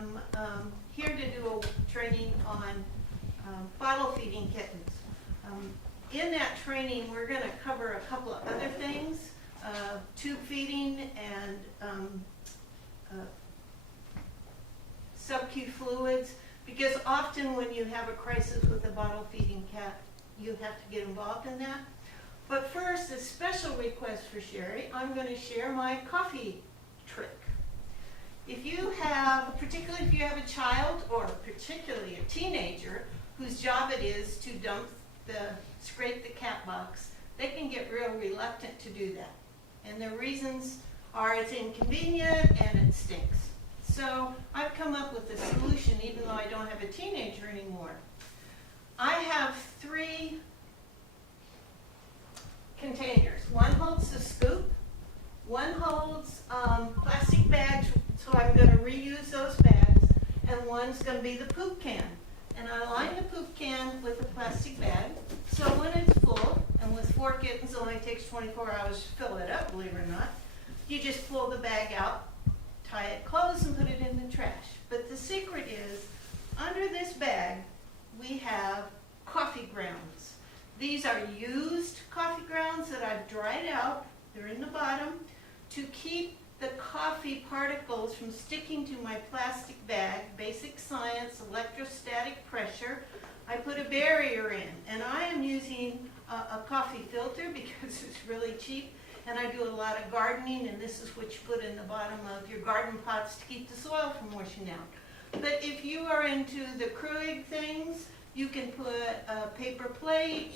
am here to do a training on bottle feeding kittens. In that training, we're going to cover a couple of other things, tube feeding and sub-Q fluids, because often when you have a crisis with a bottle feeding cat, you have to get involved in that. But first, a special request for Sherry. I'm going to share my coffee trick. If you have, particularly if you have a child or particularly a teenager whose job it is to scrape the cat box, they can get real reluctant to do that. And the reasons are it's inconvenient and it stinks. So I've come up with a solution even though I don't have a teenager anymore. I have 3 containers. One holds the scoop, one holds plastic bags, so I'm going to reuse those bags, and one's going to be the poop can. And I line the poop can with a plastic bag, so when it's full, and with 4 kittens it only takes 24 hours to fill it up, believe it or not, you just pull the bag out, tie it closed, and put it in the trash. But the secret is, under this bag, we have coffee grounds. These are used coffee grounds that I've dried out. They're in the bottom to keep the coffee particles from sticking to my plastic bag. Basic science, electrostatic pressure. I put a barrier in, and I am using a coffee filter because it's really cheap, and I do a lot of gardening, and this is what you put in the bottom of your garden pots to keep the soil from washing out. But if you are into the Kruig things, you can put a paper plate,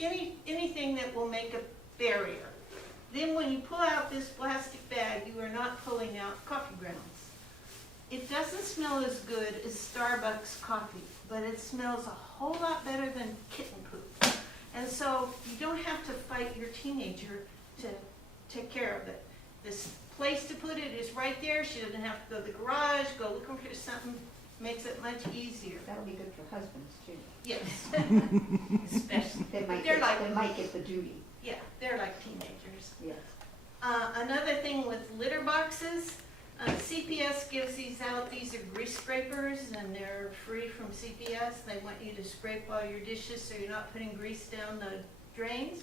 anything that will make a barrier. Then when you pull out this plastic bag, you are not pulling out coffee grounds. It doesn't smell as good as Starbucks coffee, but it smells a whole lot better than kitten poop. And so you don't have to fight your teenager to take care of it. This place to put it is right there. She doesn't have to go to the garage, go looking for something. Makes it much easier. That'll be good for husbands too. Yes, especially. They might get the duty. Yeah, they're like teenagers. Yes. Another thing with litter boxes, CPS gives these out. These are grease scrapers, and they're free from CPS. They want you to scrape all your dishes so you're not putting grease down the drains.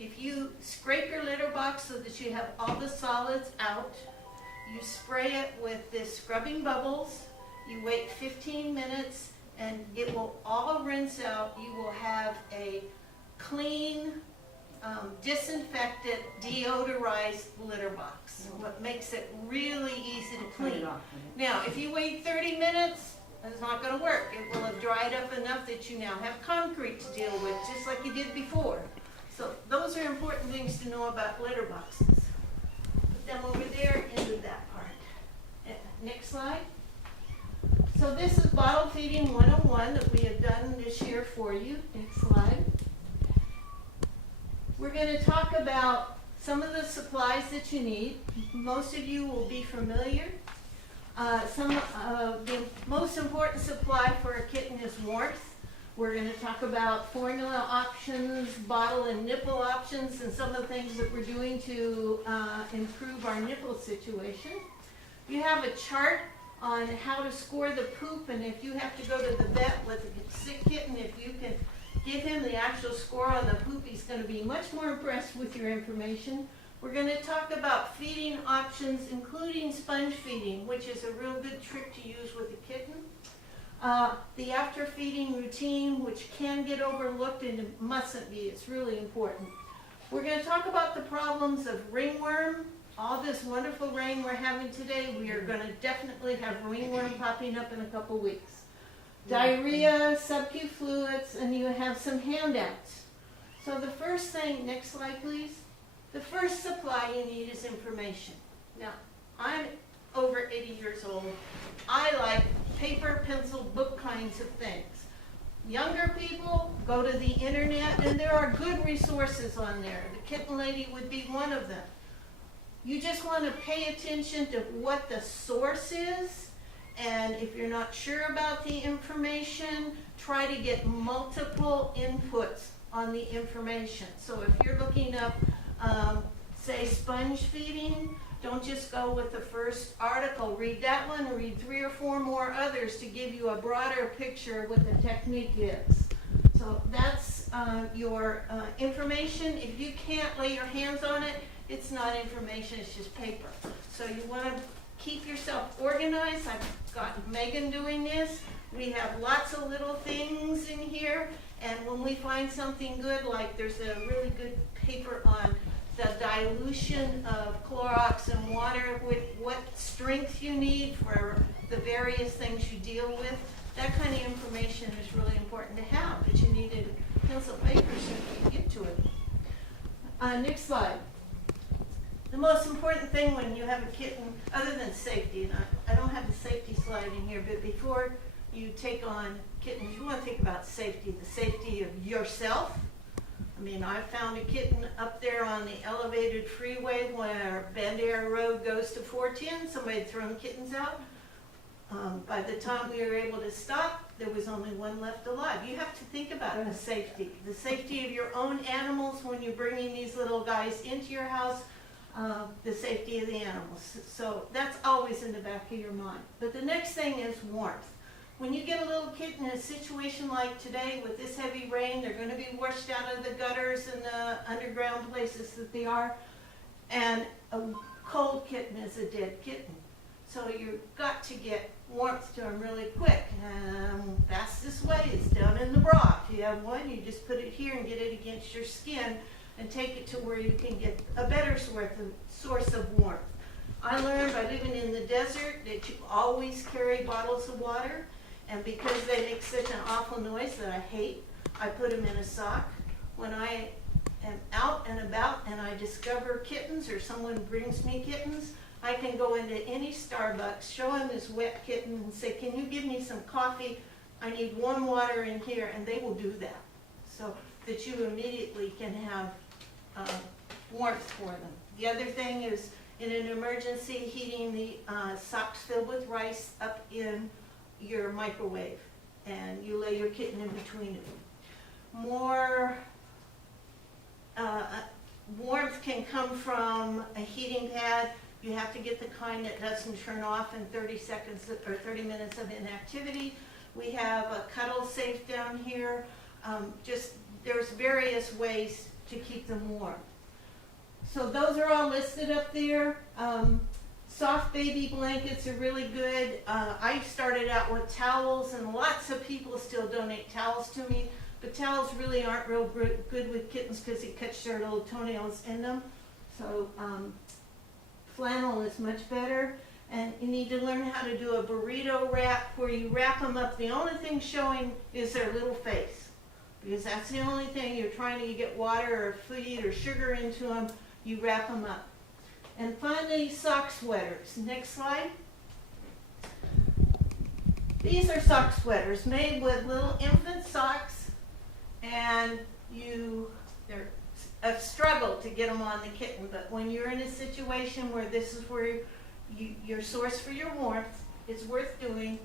If you scrape your litter box so that you have all the solids out, you spray it with this scrubbing bubbles. You wait 15 minutes, and it will all rinse out. You will have a clean, disinfected, deodorized litter box. What makes it really easy to clean. Now, if you wait 30 minutes, it's not going to work. It will have dried up enough that you now have concrete to deal with, just like you did before. So those are important things to know about litter boxes. Put them over there into that part. Next slide. So this is Bottle Feeding 101 that we have done this year for you. Next slide. We're going to talk about some of the supplies that you need. Most of you will be familiar. The most important supply for a kitten is warmth. We're going to talk about formula options, bottle and nipple options, and some of the things that we're doing to improve our nipple situation. You have a chart on how to score the poop, and if you have to go to the vet with a sick kitten, if you can give him the actual score on the poop, he's going to be much more impressed with your information. We're going to talk about feeding options, including sponge feeding, which is a real good trick to use with a kitten. The after feeding routine, which can get overlooked and it mustn't be. It's really important. We're going to talk about the problems of ringworm. All this wonderful rain we're having today, we are going to definitely have ringworm popping up in a couple weeks. Diarrhea, sub-Q fluids, and you have some handouts. So the first thing, next slide please. The first supply you need is information. Now, I'm over 80 years old. I like paper, pencil, book kinds of things. Younger people, go to the internet, and there are good resources on there. The Kitten Lady would be one of them. You just want to pay attention to what the source is, and if you're not sure about the information, try to get multiple inputs on the information. So if you're looking up, say, sponge feeding, Don't just go with the first article. Read that one, and read 3 or 4 more others to give you a broader picture of what the technique is. So that's your information. If you can't lay your hands on it, it's not information, it's just paper. So you want to keep yourself organized. I've got Megan doing this. We have lots of little things in here, and when we find something good, like there's a really good paper on the dilution of Clorox in water, with what strength you need for the various things you deal with. That kind of information is really important to have, but you need a pencil paper so you can get to it. Next slide. The most important thing when you have a kitten, other than safety, and I don't have the safety slide in here, but before you take on kittens, you want to think about safety, the safety of yourself. I mean, I found a kitten up there on the elevated freeway where Bend Air Road goes to 410. Somebody had thrown kittens out. By the time we were able to stop, there was only one left alive. You have to think about the safety of your own animals when you're bringing these little guys into your house, the safety of the animals. So that's always in the back of your mind. But the next thing is warmth. When you get a little kitten in a situation like today with this heavy rain, they're going to be washed out of the gutters and the underground places that they are. And a cold kitten is a dead kitten. So you've got to get warmth to them really quick. Fastest way is down in the bra. If you have one, you just put it here and get it against your skin and take it to where you can get a better source of warmth. I learned by living in the desert that you always carry bottles of water. And because they make such an awful noise that I hate, I put them in a sock. When I am out and about and I discover kittens or someone brings me kittens, I can go into any Starbucks, show them this wet kitten and say, can you give me some coffee? I need warm water in here, and they will do that. So that you immediately can have warmth for them. The other thing is, in an emergency, heating the socks filled with rice up in your microwave, and you lay your kitten in between them. More warmth can come from a heating pad. You have to get the kind that doesn't turn off in 30 seconds or 30 minutes of inactivity. We have a cuddle safe down here. There's various ways to keep them warm. So those are all listed up there. Soft baby blankets are really good. I started out with towels, and lots of people still donate towels to me, but towels really aren't real good with kittens because it cuts their little toenails in them. So flannel is much better. And you need to learn how to do a burrito wrap where you wrap them up. The only thing showing is their little face, because that's the only thing you're trying to get water or feed or sugar into them. You wrap them up. And finally, sock sweaters. Next slide. These are sock sweaters made with little infant socks, and they're a struggle to get them on the kitten, but when you're in a situation where this is where your source for your warmth, it's worth doing.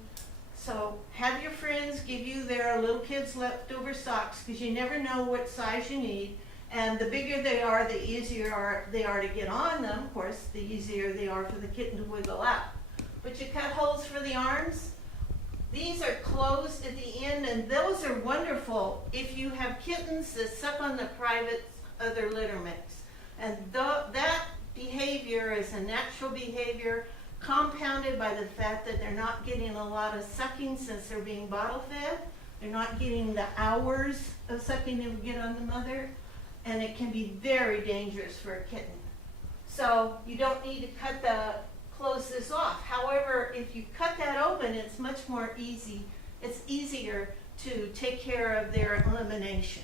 So have your friends give you their little kids' leftover socks, because you never know what size you need. And the bigger they are, the easier they are to get on them. Of course, the easier they are for the kitten to wiggle out. But you cut holes for the arms. These are closed at the end, and those are wonderful if you have kittens that suck on the privates of their litter mix. And that behavior is a natural behavior, compounded by the fact that they're not getting a lot of sucking since they're being bottle fed. They're not getting the hours of sucking they would get on the mother. And it can be very dangerous for a kitten. So you don't need to close this off. However, if you cut that open, it's much more easy. It's easier to take care of their elimination.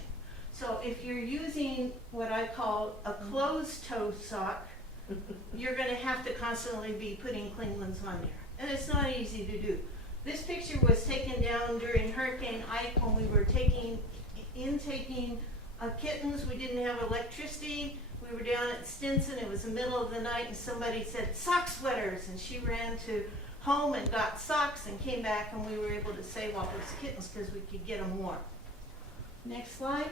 So if you're using what I call a closed toe sock, you're going to have to constantly be putting clean ones on there. And it's not easy to do. This picture was taken down during Hurricane Ike when we were taking kittens. We didn't have electricity. We were down at Stinson. It was the middle of the night, and somebody said, sock sweaters. And she ran to home and got socks and came back, and we were able to save all those kittens because we could get them warm. Next slide.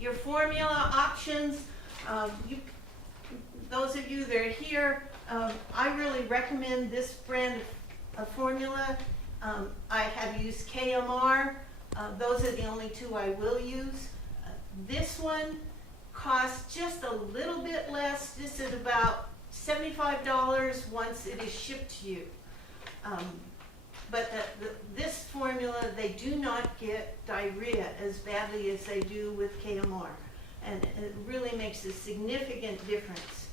Your formula options. those of you that are here, I really recommend this brand of formula. I have used KMR. Those are the only two I will use. This one costs just a little bit less. This is about $75 once it is shipped to you. But this formula, they do not get diarrhea as badly as they do with KMR. And it really makes a significant difference.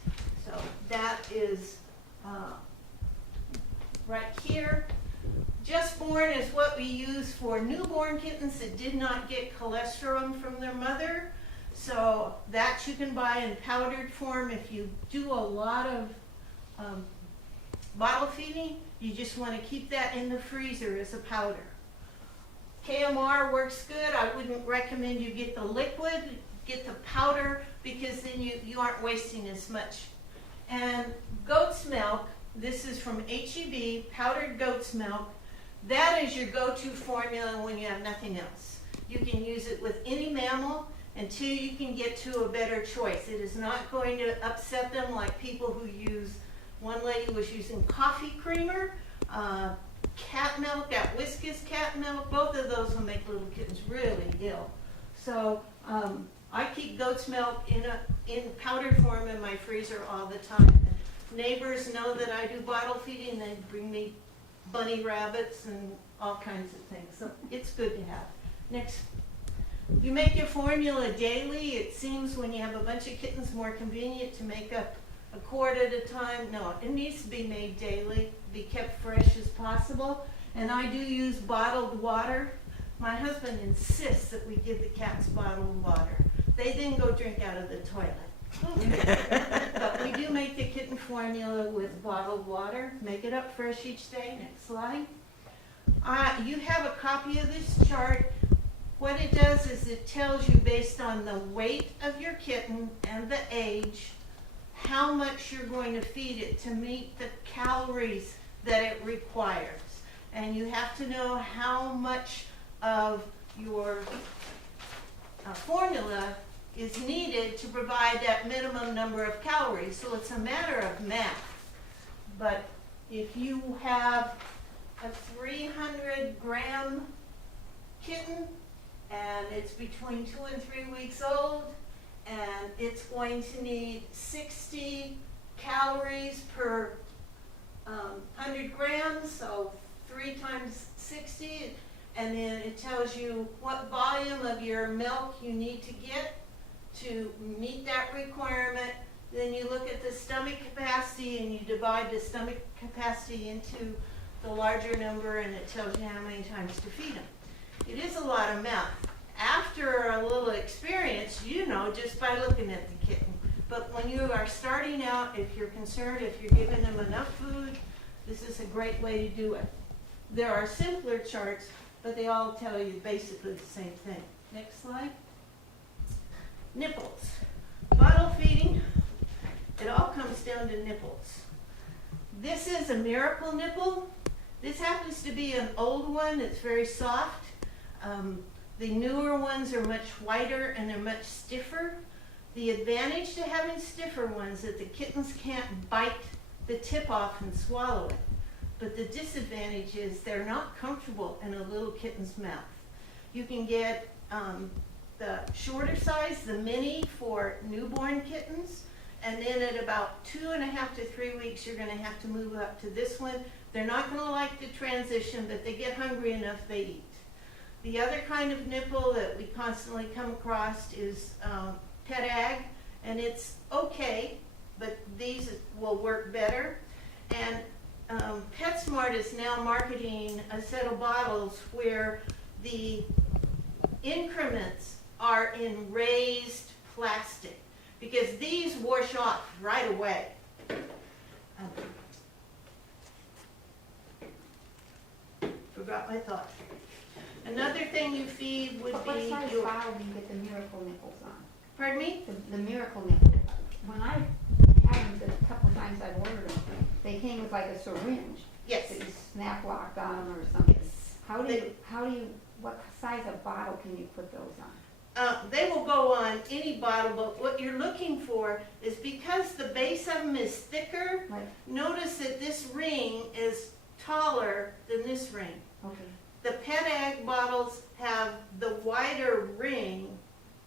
So that is right here. Just Born is what we use for newborn kittens that did not get cholesterol from their mother. So that you can buy in powdered form. If you do a lot of bottle feeding, you just want to keep that in the freezer as a powder. KMR works good. I wouldn't recommend you get the liquid, get the powder, because then you aren't wasting as much. And goat's milk, this is from HEB, powdered goat's milk. That is your go-to formula when you have nothing else. You can use it with any mammal until you can get to a better choice. It is not going to upset them like people who use, one lady was using coffee creamer, cat milk, that Whiskas cat milk. Both of those will make little kittens really ill. So I keep goat's milk in powdered form in my freezer all the time. And neighbors know that I do bottle feeding. They bring me bunny rabbits and all kinds of things. So it's good to have. Next. You make your formula daily. It seems when you have a bunch of kittens more convenient to make up a quart at a time. No, it needs to be made daily, be kept fresh as possible. And I do use bottled water. My husband insists that we give the cats bottled water. They then go drink out of the toilet. But we do make the kitten formula with bottled water. Make it up fresh each day. Next slide. You have a copy of this chart. What it does is it tells you based on the weight of your kitten and the age, how much you're going to feed it to meet the calories that it requires. And you have to know how much of your formula is needed to provide that minimum number of calories. So it's a matter of math. But if you have a 300-gram kitten and it's between 2 and 3 weeks old, and it's going to need 60 calories per 100 grams, so 3 times 60, and then it tells you what volume of your milk you need to get to meet that requirement. Then you look at the stomach capacity and you divide the stomach capacity into the larger number, and it tells you how many times to feed them. It is a lot of math. After a little experience, you know just by looking at the kitten. But when you are starting out, if you're concerned, if you're giving them enough food, this is a great way to do it. There are simpler charts, but they all tell you basically the same thing. Next slide. Nipples. Bottle feeding, it all comes down to nipples. This is a miracle nipple. This happens to be an old one. It's very soft. The newer ones are much whiter and they're much stiffer. The advantage to having stiffer ones is that the kittens can't bite the tip off and swallow it. But the disadvantage is they're not comfortable in a little kitten's mouth. You can get the shorter size, the mini, for newborn kittens. And then at about 2.5 to 3 weeks, you're going to have to move up to this one. They're not going to like the transition, but they get hungry enough, they eat. The other kind of nipple that we constantly come across is Pet Ag, and it's okay, but these will work better. And PetSmart is now marketing a set of bottles where the increments are in raised plastic, because these wash off right away. Forgot my thought. Another thing you feed would What be size your... bottle do you get the miracle nipples on? Pardon me? The miracle nipples. When I had them the couple times I've ordered them, they came with like a syringe. Yes. That you snap locked on them or something. Yes. What size of bottle can you put those on? they will go on any bottle, but what you're looking for is because the base of them is thicker, Right, notice that this ring is taller than this ring. okay, The Pet Ag bottles have the wider ring,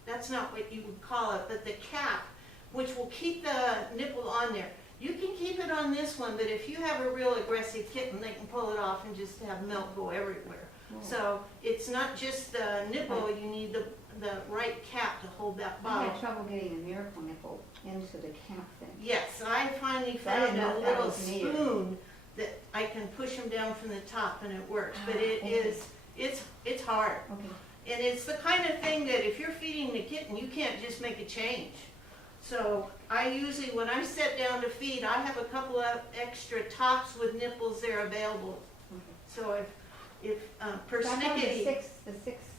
that's not what you would call it, but the cap, which will keep the nipple on there. You can keep it on this one, but if you have a real aggressive kitten, they can pull it off and just have milk go everywhere. Cool. So it's not just the nipple, you need the right cap to hold that I bottle. had trouble getting the miracle nipple into the cap thing. Yes, I finally So I didn't found know a if that little was needed. spoon that I can push them down from the top and it works, but it Okay. is, it's hard. Okay, And it's the kind of thing that if you're feeding the kitten, you can't just make a change. So I usually, when I sit down to feed, I have a couple of extra tops with nipples there available. okay. So if So I know the persnickety, sixth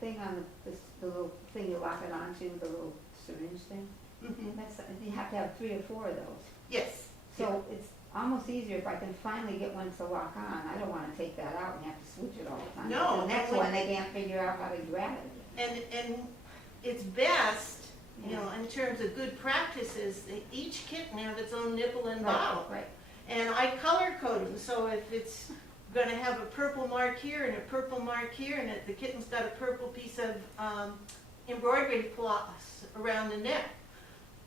thing on the little thing you lock it onto, the little syringe thing, Mhm. that's, you have to have 3 or 4 of those. yes, So it's almost easier if I can finally get one to lock on. I don't wanna take that out and have to switch it all the time. No, The next and one, they can't figure out how to grab it. and it's best, you know, in terms of good practices, that each kitten have its own nipple and bottle. Right, And I color code them, so if it's gonna have a purple mark here and a purple mark here, and the kitten's got a purple piece of embroidery floss around the neck.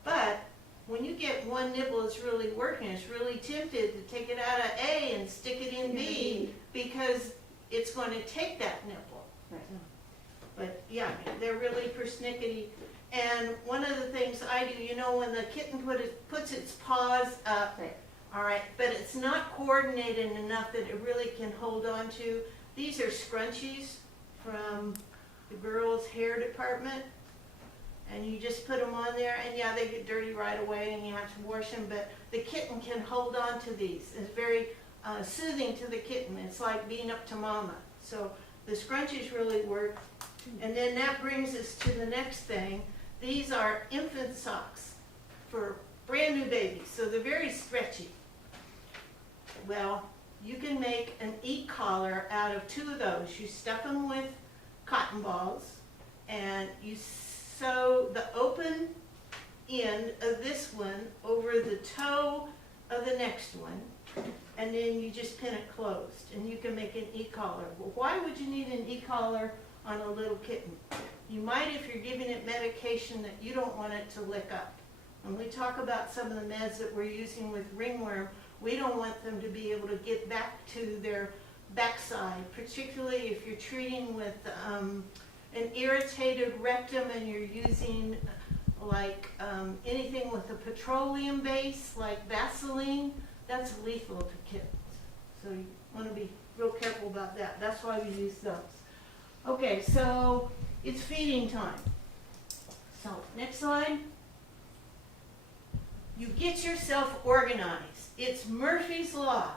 But when you get one nipple that's really working, it's really tempted to take it out of A and stick it in B, because it's gonna take that nipple. right. But yeah, they're really persnickety. And one of the things I do, you know, when the kitten puts its paws up, Right. all right, but it's not coordinated enough that it really can hold on to. These are scrunchies from the girls' hair department. And you just put them on there, and yeah, they get dirty right away and you have to wash them, but the kitten can hold on to these. It's very soothing to the kitten. It's like being up to mama. So the scrunchies really work. And then that brings us to the next thing. These are infant socks for brand new babies, so they're very stretchy. Well, you can make an e-collar out of 2 of those. You stuff them with cotton balls, and you sew the open end of this one over the toe of the next one, and then you just pin it closed, and you can make an e-collar. Well, why would you need an e-collar on a little kitten? You might if you're giving it medication that you don't want it to lick up. When we talk about some of the meds that we're using with ringworm, we don't want them to be able to get back to their backside, particularly if you're treating with an irritated rectum and you're using like anything with a petroleum base, like Vaseline, that's lethal to kittens. So you want to be real careful about that. That's why we use those. Okay, so it's feeding time. So next slide. You get yourself organized. It's Murphy's Law.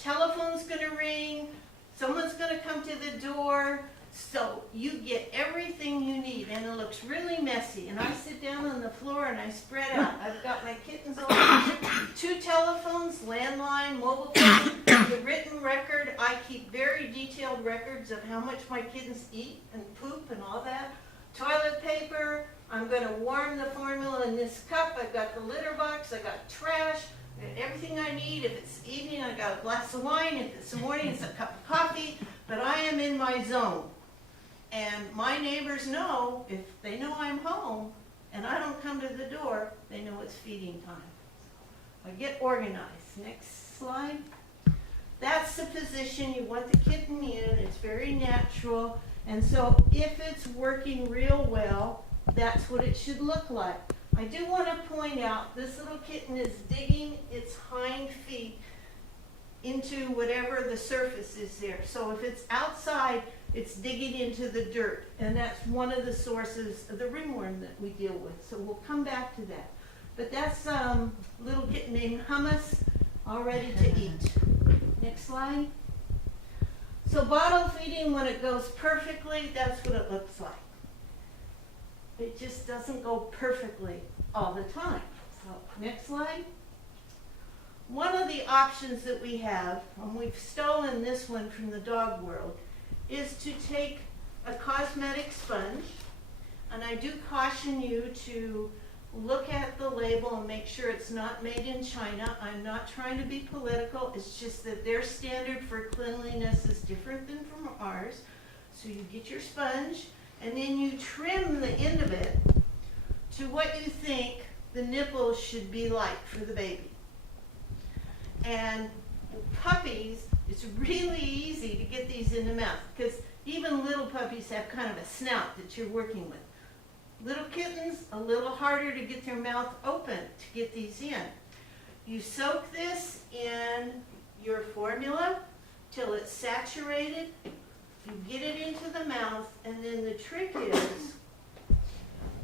Telephone's gonna ring, someone's gonna come to the door, so you get everything you need, and it looks really messy. And I sit down on the floor and I spread out. I've got my kittens on 2 telephones, landline, mobile phone, the written record. I keep very detailed records of how much my kittens eat and poop and all that. Toilet paper, I'm gonna warm the formula in this cup. I've got the litter box, I got trash, everything I need. If it's evening, I got a glass of wine. If it's morning, it's a cup of coffee. But I am in my zone. And my neighbors know, if they know I'm home and I don't come to the door, they know it's feeding time. I get organized. Next slide. That's the position you want the kitten in. It's very natural. And so if it's working real well, that's what it should look like. I do want to point out this little kitten is digging its hind feet into whatever the surface is there. So if it's outside, it's digging into the dirt, and that's one of the sources of the ringworm that we deal with. So we'll come back to that. But that's little kitten named Hummus, all ready to eat. Next slide. So bottle feeding, when it goes perfectly, that's what it looks like. It just doesn't go perfectly all the time. So next slide. One of the options that we have, and we've stolen this one from the dog world, is to take a cosmetic sponge And I do caution you to look at the label and make sure it's not made in China. I'm not trying to be political. It's just that their standard for cleanliness is different than from ours. So you get your sponge and then you trim the end of it to what you think the nipple should be like for the baby. And puppies, it's really easy to get these in the mouth because even little puppies have kind of a snout that you're working with. Little kittens, a little harder to get their mouth open to get these in. You soak this in your formula till it's saturated. You get it into the mouth, and then the trick is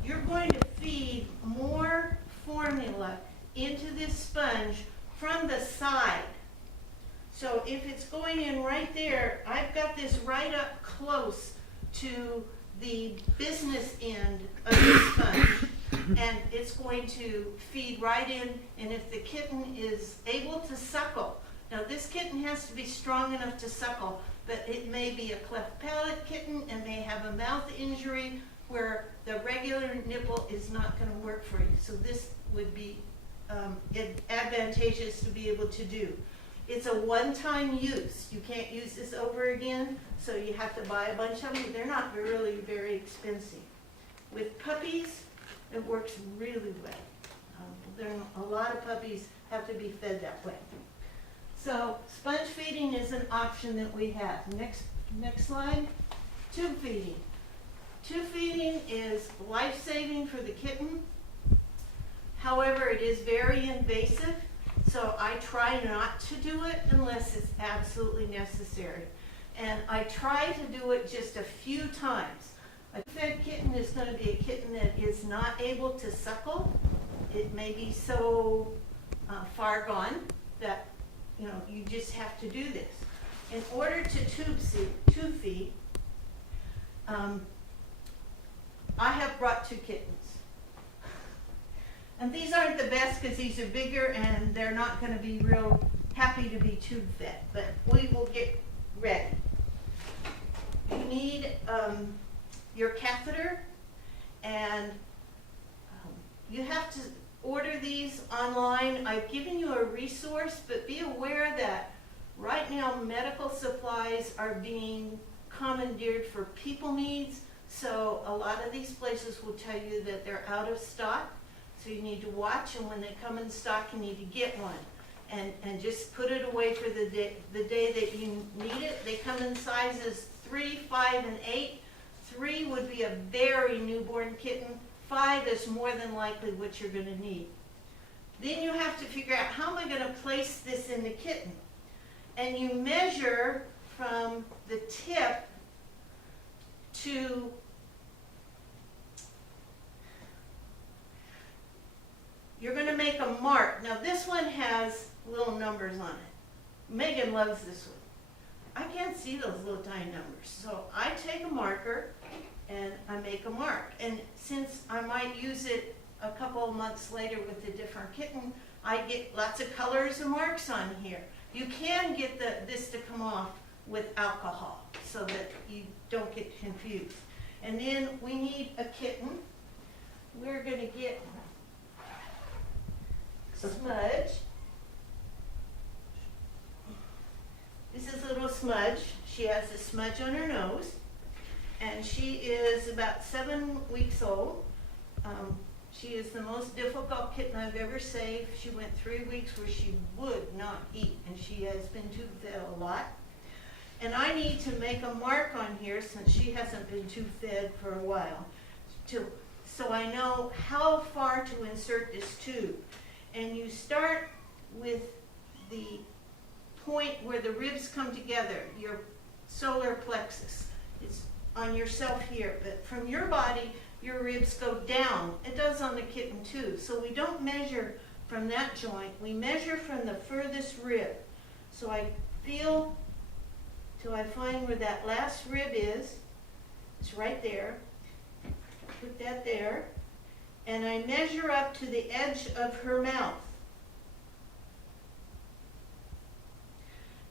you're going to feed more formula into this sponge from the side. So if it's going in right there, I've got this right up close to the business end of the sponge, and it's going to feed right in. And if the kitten is able to suckle, now this kitten has to be strong enough to suckle, but it may be a cleft palate kitten and may have a mouth injury where the regular nipple is not going to work for you. So this would be advantageous to be able to do. It's a one-time use. You can't use this over again, so you have to buy a bunch of them. They're not really very expensive. With puppies, it works really well. A lot of puppies have to be fed that way. So sponge feeding is an option that we have. Next slide. Tube feeding. Tube feeding is life-saving for the kitten. However, it is very invasive. So I try not to do it unless it's absolutely necessary. And I try to do it just a few times. A fed kitten is going to be a kitten that is not able to suckle. It may be so far gone that you just have to do this. In order to tube feed, I have brought 2 kittens. And these aren't the best because these are bigger and they're not going to be real happy to be tube fed, but we will get ready. You need your catheter, and you have to order these online. I've given you a resource, but be aware that right now medical supplies are being commandeered for people needs, so a lot of these places will tell you that they're out of stock. So you need to watch, and when they come in stock, you need to get one. And just put it away for the day that you need it. They come in sizes 3, 5, and 8. 3 would be a very newborn kitten. 5 is more than likely what you're going to need. Then you have to figure out, how am I going to place this in the kitten? And you measure from the tip to you're going to make a mark. Now this one has little numbers on it. Megan loves this one. I can't see those little tiny numbers. So I take a marker and I make a mark. And since I might use it a couple of months later with a different kitten, I get lots of colors and marks on here. You can get this to come off with alcohol so that you don't get confused. And then we need a kitten. We're going to get Smudge. This is little Smudge. She has a smudge on her nose, and she is about 7 weeks old. She is the most difficult kitten I've ever saved. She went 3 weeks where she would not eat, and she has been tube fed a lot. And I need to make a mark on here since she hasn't been tube fed for a while, so I know how far to insert this tube. And you start with the point where the ribs come together, your solar plexus. It's on yourself here, but from your body, your ribs go down. It does on the kitten too. So we don't measure from that joint. We measure from the furthest rib. So I feel till I find where that last rib is. It's right there. Put that there. And I measure up to the edge of her mouth.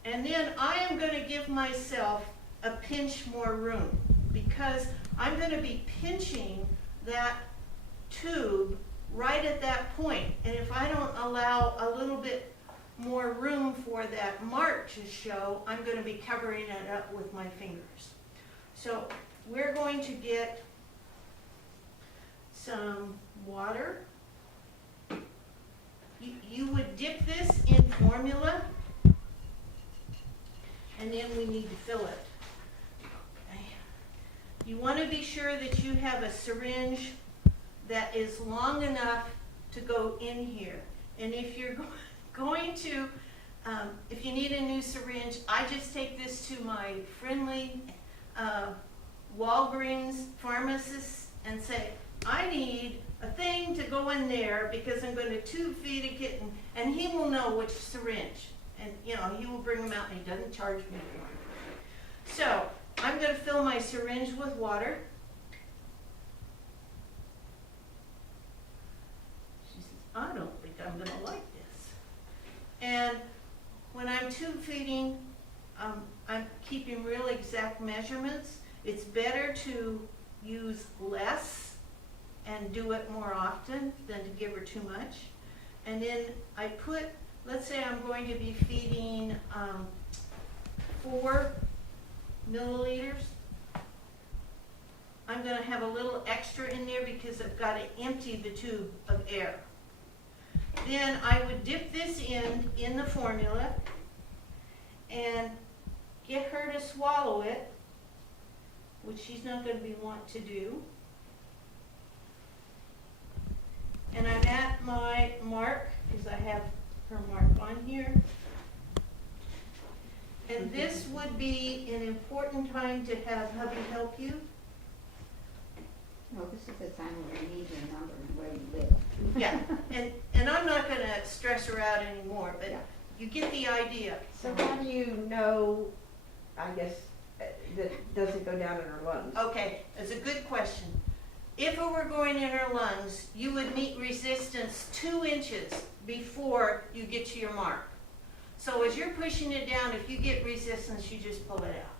And then I am going to give myself a pinch more room because I'm going to be pinching that tube right at that point. And if I don't allow a little bit more room for that mark to show, I'm going to be covering it up with my fingers. So we're going to get some water. You would dip this in formula, and then we need to fill it. Okay. You want to be sure that you have a syringe that is long enough to go in here. And if you're going to, if you need a new syringe, I just take this to my friendly Walgreens pharmacist and say, I need a thing to go in there because I'm going to tube feed a kitten, and he will know which syringe. And, you know, he will bring them out, and he doesn't charge me for them. So I'm going to fill my syringe with water. She says, I don't think I'm going to like this. And when I'm tube feeding, I'm keeping real exact measurements. It's better to use less and do it more often than to give her too much. And then I put, let's say I'm going to be feeding 4 milliliters. I'm going to have a little extra in there because I've got to empty the tube of air. Then I would dip this in the formula and get her to swallow it, which she's not going to be want to do. And I'm at my mark, because I have her mark on here. And this would be an important time to have hubby help you. No, this is the time where you need your number and where you live. Yeah, and I'm not going to stress her out anymore, but Yeah. you get the idea. So how do you know, I guess, that it doesn't go down in her lungs? Okay, that's a good question. If it were going in her lungs, you would meet resistance 2 inches before you get to your mark. So as you're pushing it down, if you get resistance, you just pull it out.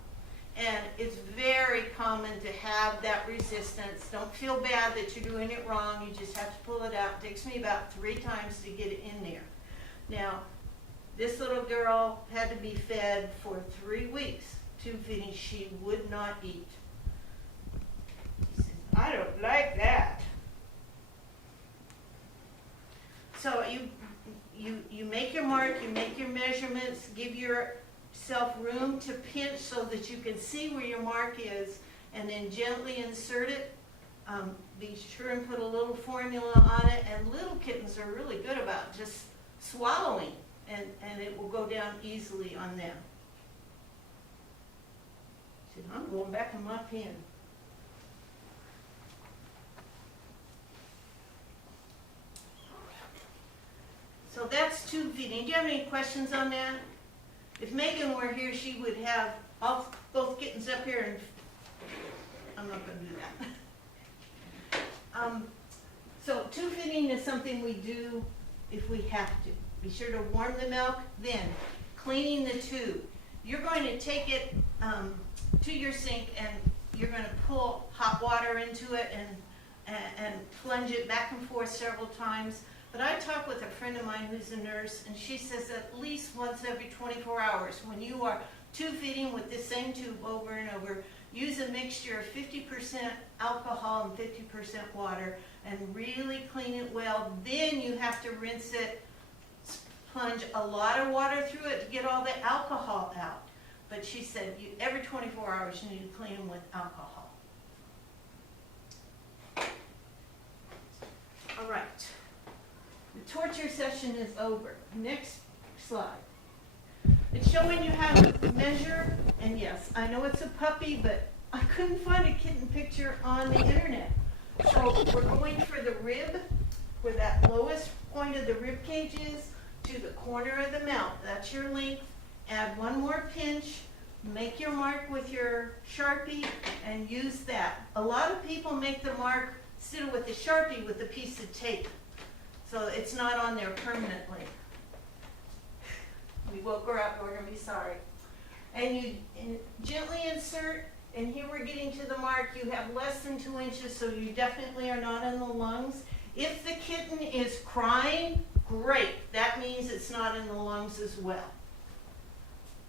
And it's very common to have that resistance. Don't feel bad that you're doing it wrong. You just have to pull it out. It takes me about 3 times to get it in there. Now, this little girl had to be fed for 3 weeks, tube feeding. She would not eat. She says, I don't like that. So you make your mark, you make your measurements, give yourself room to pinch so that you can see where your mark is, and then gently insert it. Be sure and put a little formula on it, and little kittens are really good about just swallowing, and it will go down easily on them. She said, I'm going back in my pen. So that's tube feeding. Do you have any questions on that? If Megan were here, she would have both kittens up here, and I'm not going to do that. So tube feeding is something we do if we have to. Be sure to warm the milk, then cleaning the tube. You're going to take it to your sink, and you're going to pull hot water into it and plunge it back and forth several times. But I talked with a friend of mine who's a nurse, and she says at least once every 24 hours, when you are tube feeding with the same tube over and over, use a mixture of 50% alcohol and 50% water, and really clean it well. Then you have to rinse it, plunge a lot of water through it to get all the alcohol out. But she said every 24 hours you need to clean them with alcohol. All right. The torture session is over. Next slide. It's showing you how to measure, and yes, I know it's a puppy, but I couldn't find a kitten picture on the internet. So we're going for the rib, where that lowest point of the rib cage is, to the corner of the mouth. That's your length. Add 1 more pinch. Make your mark with your Sharpie and use that. A lot of people make the mark still with the Sharpie with a piece of tape, so it's not on there permanently. We woke her up, we're going to be sorry. And you gently insert and here we're getting to the mark, you have less than 2 inches, so you definitely are not in the lungs. If the kitten is crying, great, that means it's not in the lungs as well.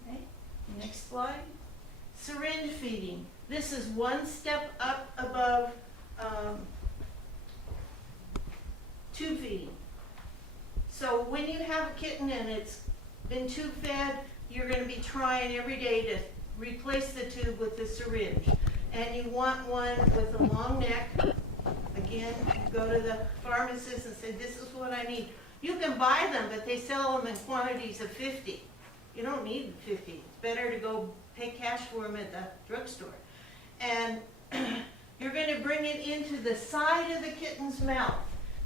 Okay, next slide. Syringe feeding. This is one step up above tube feeding. So when you have a kitten and it's been tube fed, you're going to be trying every day to replace the tube with the syringe. And you want one with a long neck. Again, you go to the pharmacist and say, this is what I need. You can buy them, but they sell them in quantities of 50. You don't need 50. It's better to go pay cash for them at the drugstore. And you're going to bring it into the side of the kitten's mouth.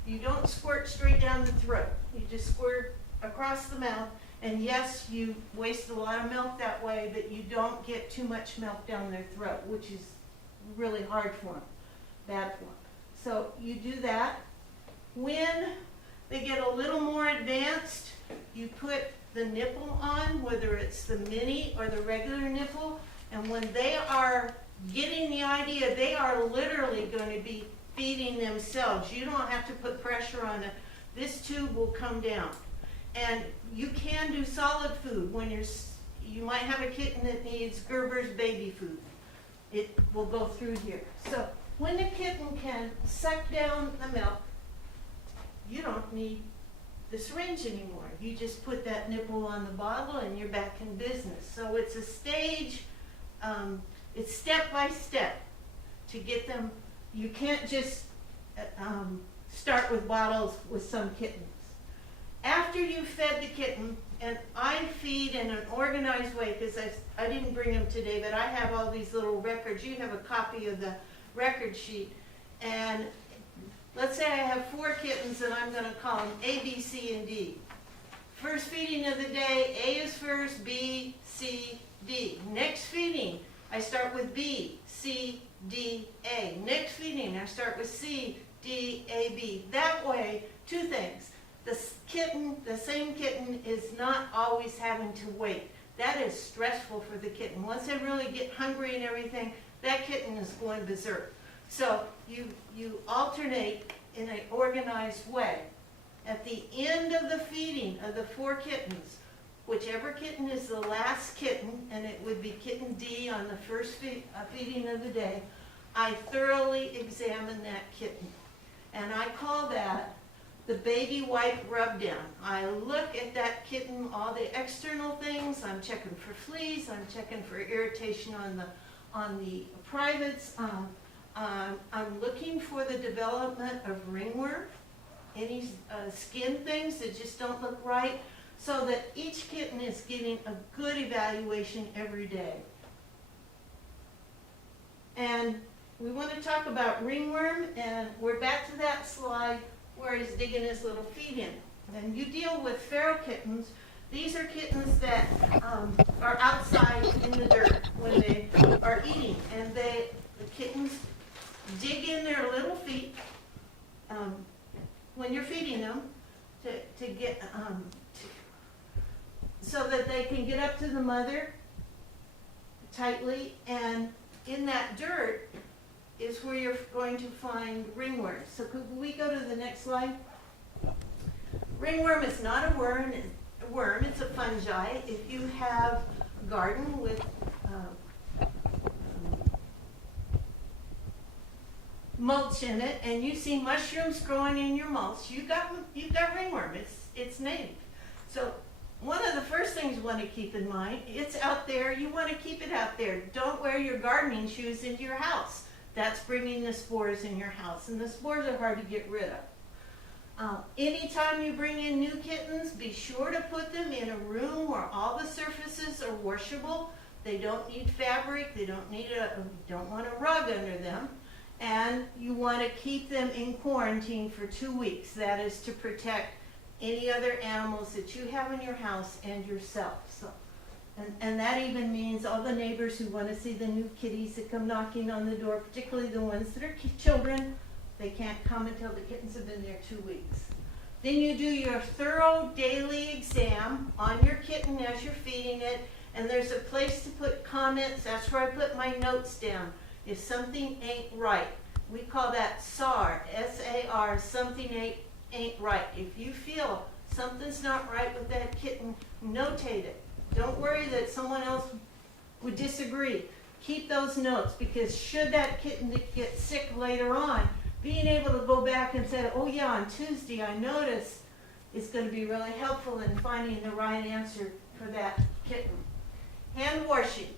You don't squirt straight down the throat. You just squirt across the mouth. And yes, you waste a lot of milk that way, but you don't get too much milk down their throat, which is really hard for them, bad for them. So you do that. When they get a little more advanced, you put the nipple on, whether it's the mini or the regular nipple, and when they are getting the idea, they are literally going to be feeding themselves. You don't have to put pressure on it. This tube will come down. And you can do solid food when you might have a kitten that needs Gerber's baby food. It will go through here. So when the kitten can suck down the milk, you don't need the syringe anymore. You just put that nipple on the bottle and you're back in business. So it's a stage, it's step by step to get them. You can't just start with bottles with some kittens. After you fed the kitten, and I feed in an organized way because I didn't bring them today, but I have all these little records. You have a copy of the record sheet. And let's say I have 4 kittens and I'm going to call them A, B, C, and D. First feeding of the day, A is first, B, C, D. Next feeding, I start with B, C, D, A. Next feeding, I start with C, D, A, B. That way, 2 things. The same kitten is not always having to wait. That is stressful for the kitten. Once they really get hungry and everything, that kitten is going berserk. So you alternate in an organized way. At the end of the feeding of the 4 kittens, whichever kitten is the last kitten, and it would be kitten D on the first feeding of the day, I thoroughly examine that kitten. And I call that the baby wipe rub down. I look at that kitten, all the external things. I'm checking for fleas. I'm checking for irritation on the privates. I'm looking for the development of ringworm, any skin things that just don't look right, so that each kitten is getting a good evaluation every day. And we want to talk about ringworm, and we're back to that slide where he's digging his little feet in. And you deal with feral kittens. These are kittens that are outside in the dirt when they are eating, and the kittens dig in their little feet when you're feeding them to get so that they can get up to the mother tightly, and in that dirt is where you're going to find ringworms. So could we go to the next slide? Ringworm is not a worm, it's a fungi. If you have a garden with mulch in it and you see mushrooms growing in your mulch, you've got ringworm. It's native. So one of the first things you want to keep in mind, it's out there, you want to keep it out there. Don't wear your gardening shoes into your house. That's bringing the spores in your house, and the spores are hard to get rid of. Anytime you bring in new kittens, be sure to put them in a room where all the surfaces are washable. They don't need fabric, they don't want a rug under them, and you want to keep them in quarantine for 2 weeks. That is to protect any other animals that you have in your house and yourself. So. And that even means all the neighbors who want to see the new kitties that come knocking on the door, particularly the ones that are children, they can't come until the kittens have been there 2 weeks. Then you do your thorough daily exam on your kitten as you're feeding it, and there's a place to put comments, that's where I put my notes down. If something ain't right, we call that SAR, S-A-R, something ain't right. If you feel something's not right with that kitten, notate it. Don't worry that someone else would disagree. Keep those notes, because should that kitten get sick later on, being able to go back and say, oh yeah, on Tuesday I noticed, is going to be really helpful in finding the right answer for that kitten. Hand washing.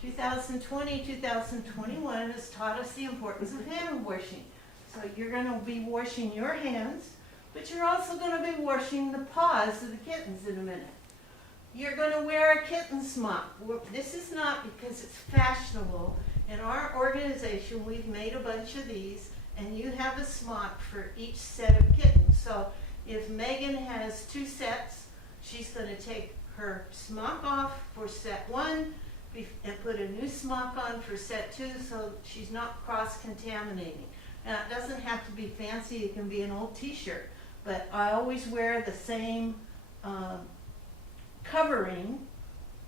2020, 2021 has taught us the importance of hand washing. So you're going to be washing your hands, but you're also going to be washing the paws of the kittens in a minute. You're going to wear a kitten smock. This is not because it's fashionable. In our organization, we've made a bunch of these, and you have a smock for each set of kittens. So if Megan has 2 sets, she's going to take her smock off for set 1 and put a new smock on for set 2, so she's not cross-contaminating. Now, it doesn't have to be fancy. It can be an old t-shirt. But I always wear the same covering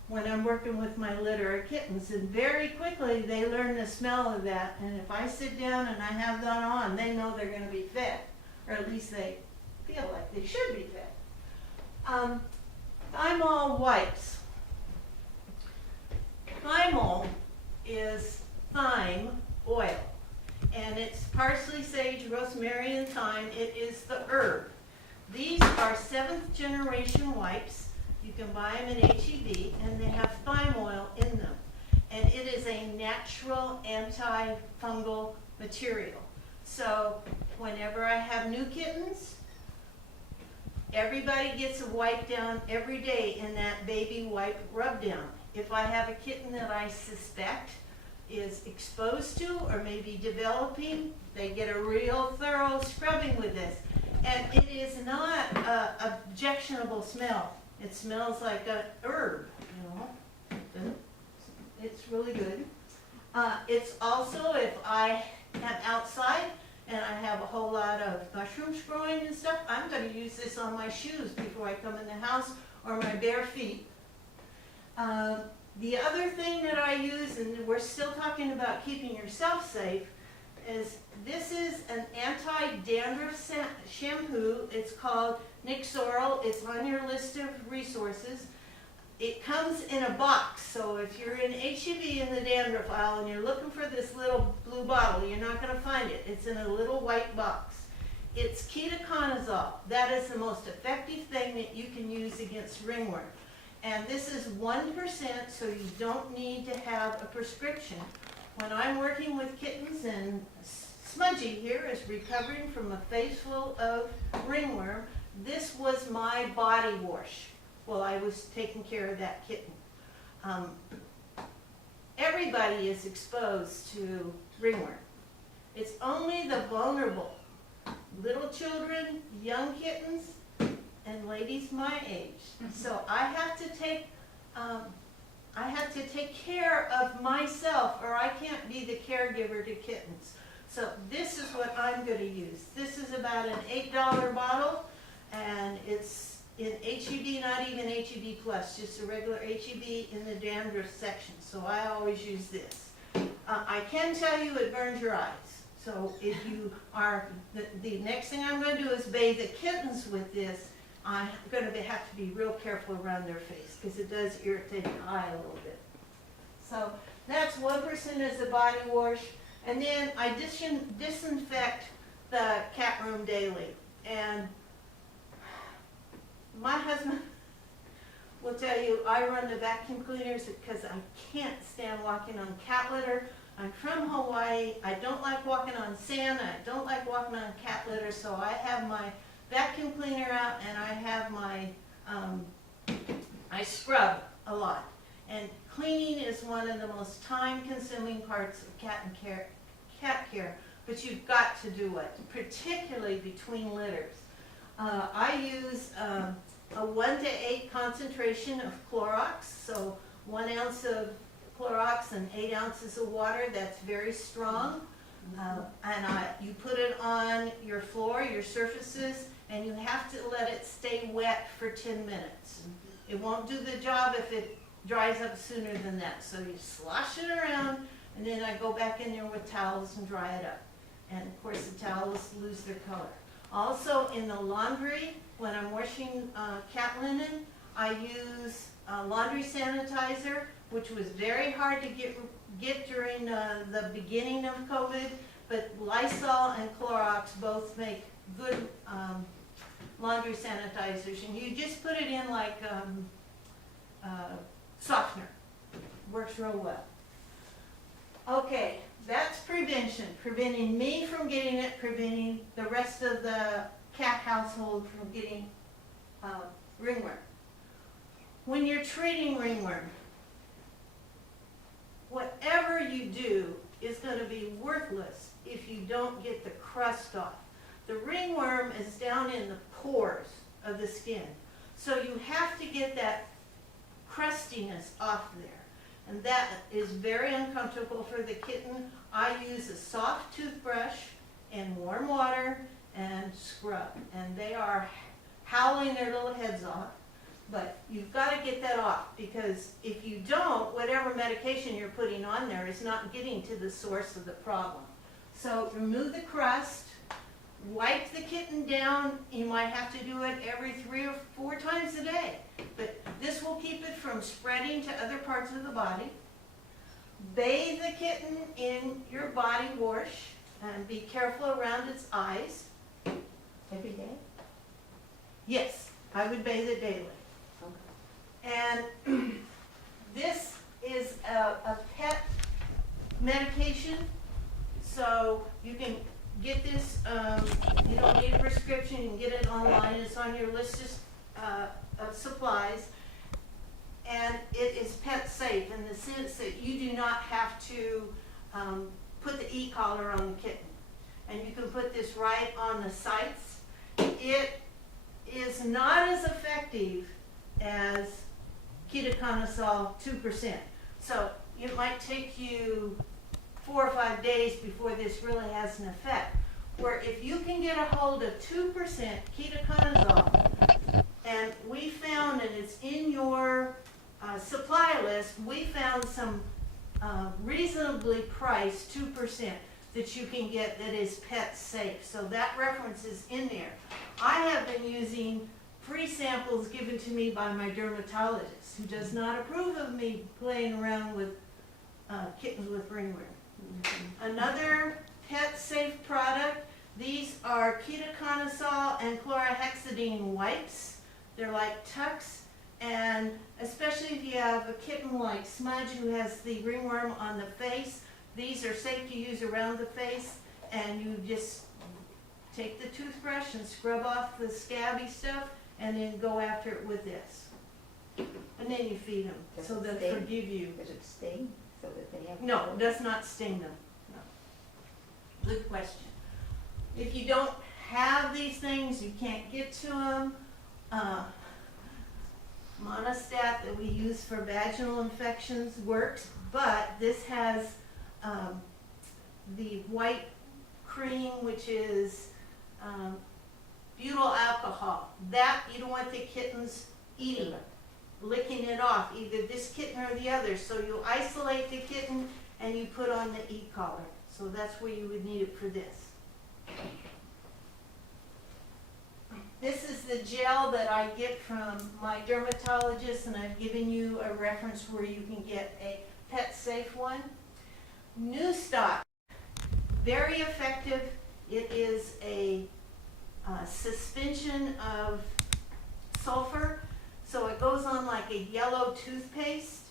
when I'm working with my litter of kittens, and very quickly they learn the smell of that, and if I sit down and I have that on, they know they're going to be fed, or at least they feel like they should be fed. Thymol wipes. Thymol is thyme oil, and it's parsley, sage, rosemary, and thyme. It is the herb. These are 7th generation wipes. You can buy them in H-E-B, and they have thyme oil in them. And it is a natural antifungal material. So whenever I have new kittens, everybody gets a wipe down every day in that baby wipe rub down. If I have a kitten that I suspect is exposed to or maybe developing, they get a real thorough scrubbing with this. And it is not an objectionable smell. It smells like a herb, you know. It's really good. It's also, if I am outside and I have a whole lot of mushrooms growing and stuff, I'm going to use this on my shoes before I come in the house, or my bare feet. The other thing that I use, and we're still talking about keeping yourself safe, is this is an anti-dandruff shampoo. It's called Nixoral. It's on your list of resources. It comes in a box, so if you're in H-E-B in the dandruff aisle and you're looking for this little blue bottle, you're not going to find it. It's in a little white box. It's ketoconazole. That is the most effective thing that you can use against ringworm. And this is 1%, so you don't need to have a prescription. When I'm working with kittens, and Smudgy here is recovering from a face full of ringworm, this was my body wash while I was taking care of that kitten. Everybody is exposed to ringworm. It's only the vulnerable, little children, young kittens, and ladies my age. So I have to take care of myself, or I can't be the caregiver to kittens. So this is what I'm going to use. This is about an $8 bottle, and it's in H-E-B, not even H-E-B plus, just a regular H-E-B in the dandruff section. So I always use this. I can tell you it burns your eyes. So if you are, the next thing I'm going to do is bathe the kittens with this. I'm going to have to be real careful around their face, because it does irritate the eye a little bit. So that's 1% as a body wash. And then I disinfect the cat room daily. And my husband will tell you I run the vacuum cleaners because I can't stand walking on cat litter. I'm from Hawaii. I don't like walking on sand. I don't like walking on cat litter. So I have my vacuum cleaner out, and I have my, I scrub a lot. And cleaning is one of the most time-consuming parts of cat care, but you've got to do it, particularly between litters. I use a 1 to 8 concentration of Clorox, so 1 ounce of Clorox and 8 ounces of water. That's very strong. You put it on your floor, your surfaces, and you have to let it stay wet for 10 minutes. It won't do the job if it dries up sooner than that. So you slosh it around, and then I go back in there with towels and dry it up. And of course, the towels lose their color. Also, in the laundry, when I'm washing cat linen, I use laundry sanitizer, which was very hard to get during the beginning of COVID, but Lysol and Clorox both make good laundry sanitizers, and you just put it in like softener. Works real well. Okay, that's prevention. Preventing me from getting it, preventing the rest of the cat household from getting ringworm. When you're treating ringworm, whatever you do is going to be worthless if you don't get the crust off. The ringworm is down in the pores of the skin, so you have to get that crustiness off there. And that is very uncomfortable for the kitten. I use a soft toothbrush and warm water and scrub. And they are howling their little heads off. But you've got to get that off, because if you don't, whatever medication you're putting on there is not getting to the source of the problem. So remove the crust, wipe the kitten down. You might have to do it every 3 or 4 times a day. But this will keep it from spreading to other parts of the body. Bathe the kitten in your body wash and be careful around its eyes. Every day? Yes, I would bathe it daily. Okay. And this is a pet medication, so you can get this, you don't need a prescription, you can get it online, it's on your list of supplies. And it is pet safe in the sense that you do not have to put the e-collar on the kitten. And you can put this right on the sites. It is not as effective as ketoconazole 2%. So it might take you 4 or 5 days before this really has an effect. Where if you can get a hold of 2% ketoconazole, and we found, and it's in your supply list, we found some reasonably priced 2% that you can get that is pet safe. So that reference is in there. I have been using free samples given to me by my dermatologist, who does not approve of me playing around with kittens with ringworm. Another pet safe product, these are ketoconazole and chlorhexidine wipes. They're like Tucks, and especially if you have a kitten like Smudge who has the ringworm on the face, these are safe to use around the face, and you just take the toothbrush and scrub off the scabby stuff, and then go after it with this. And then you feed them, Does so it they'll sting? forgive you. Does it sting so that they have? No, it does not sting them. No. Good question. If you don't have these things, you can't get to them. Monostat that we use for vaginal infections works, but this has the white cream, which is butyl alcohol. That you don't want the kittens eating, licking it off, either this kitten or the other. So you isolate the kitten and you put on the e-collar. So that's where you would need it for this. This is the gel that I get from my dermatologist, and I've given you a reference where you can get a pet safe one. New stock, very effective. It is a suspension of sulfur, so it goes on like a yellow toothpaste.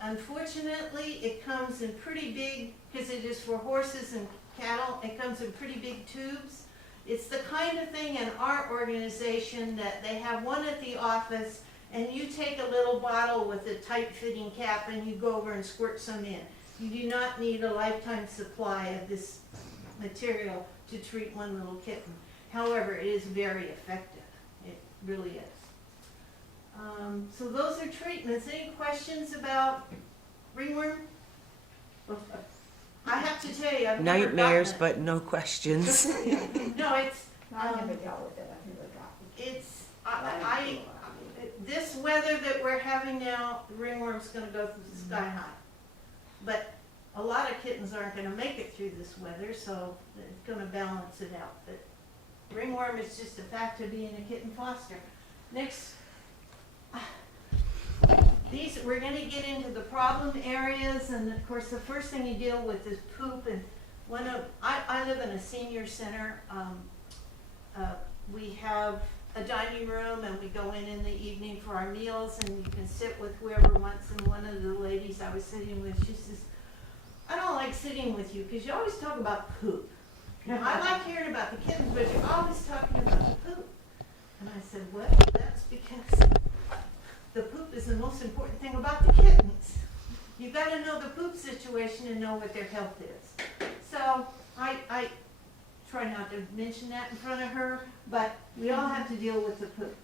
Unfortunately, it comes in pretty big, because it is for horses and cattle, it comes in pretty big tubes. It's the kind of thing in our organization that they have one at the office, and you take a little bottle with a tight-fitting cap and you go over and squirt some in. You do not need a lifetime supply of this material to treat one little kitten. However, it is very effective. It really is. So those are treatments. Any questions about ringworm? I have to tell you, I've never Nightmares, gotten but no questions. it. No, it's I never dealt with it, I've never got it. it's this weather that we're having now, the ringworm's gonna go sky high. But a lot of kittens aren't gonna make it through this weather, so it's gonna balance it out. But ringworm is just a fact of being a kitten foster. Next, we're gonna get into the problem areas, and of course, the first thing you deal with is poop. And I live in a senior center. We have a dining room, and we go in the evening for our meals, and you can sit with whoever wants. And one of the ladies I was sitting with, she says, "I don't like sitting with you because you always talk about poop. I like hearing about the kittens, but you're always talking about the poop." And I said, "Well, that's because the poop is the most important thing about the kittens. You got to know the poop situation and know what their health is." So I try not to mention that in front of her, but we all have to deal with the poop.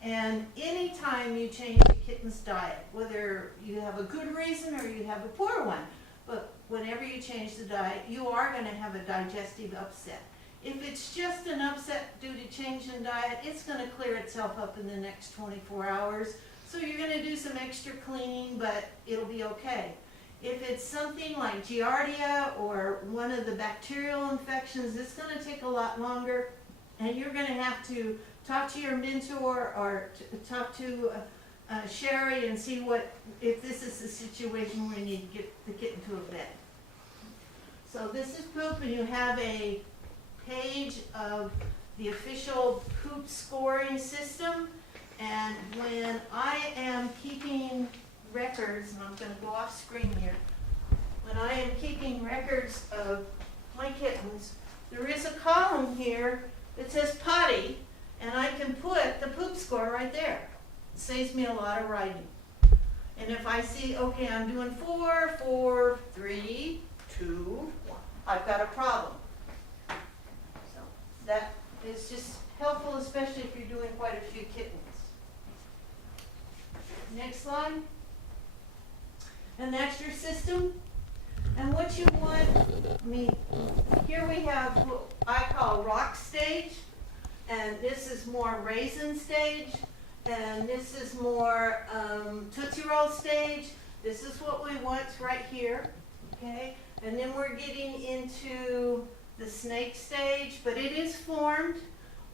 And anytime you change the kitten's diet, whether you have a good reason or you have a poor one, but whenever you change the diet, you are going to have a digestive upset. If it's just an upset due to change in diet, it's going to clear itself up in the next 24 hours. So you're going to do some extra cleaning, but it'll be okay. If it's something like Giardia or one of the bacterial infections, it's going to take a lot longer, and you're going to have to talk to your mentor or talk to Sherry and see if this is a situation where you need to get the kitten to a vet. So this is poop, and you have a page of the official poop scoring system. And when I am keeping records, and I'm going to go off screen here, when I am keeping records of my kittens, there is a column here that says potty, and I can put the poop score right there. It saves me a lot of writing. And if I see, okay, I'm doing 4, 4, 3, 2, 1, I've got a problem. So that is just helpful, especially if you're doing quite a few kittens. Next slide. And that's your system. And what you want, here we have what I call rock stage, and this is more raisin stage, and this is more Tootsie Roll stage. This is what we want right here, okay? And then we're getting into the snake stage, but it is formed,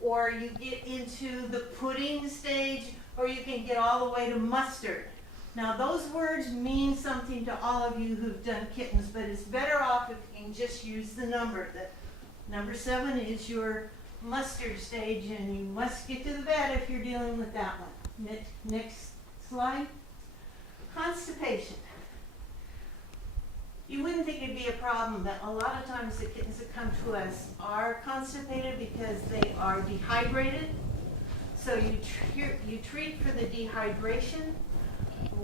or you get into the pudding stage, or you can get all the way to mustard. Now those words mean something to all of you who've done kittens, but it's better off if you can just use the number. That number 7 is your mustard stage, and you must get to the vet if you're dealing with that one. Next slide. Constipation. You wouldn't think it'd be a problem, but a lot of times the kittens that come to us are constipated because they are dehydrated. So you treat for the dehydration.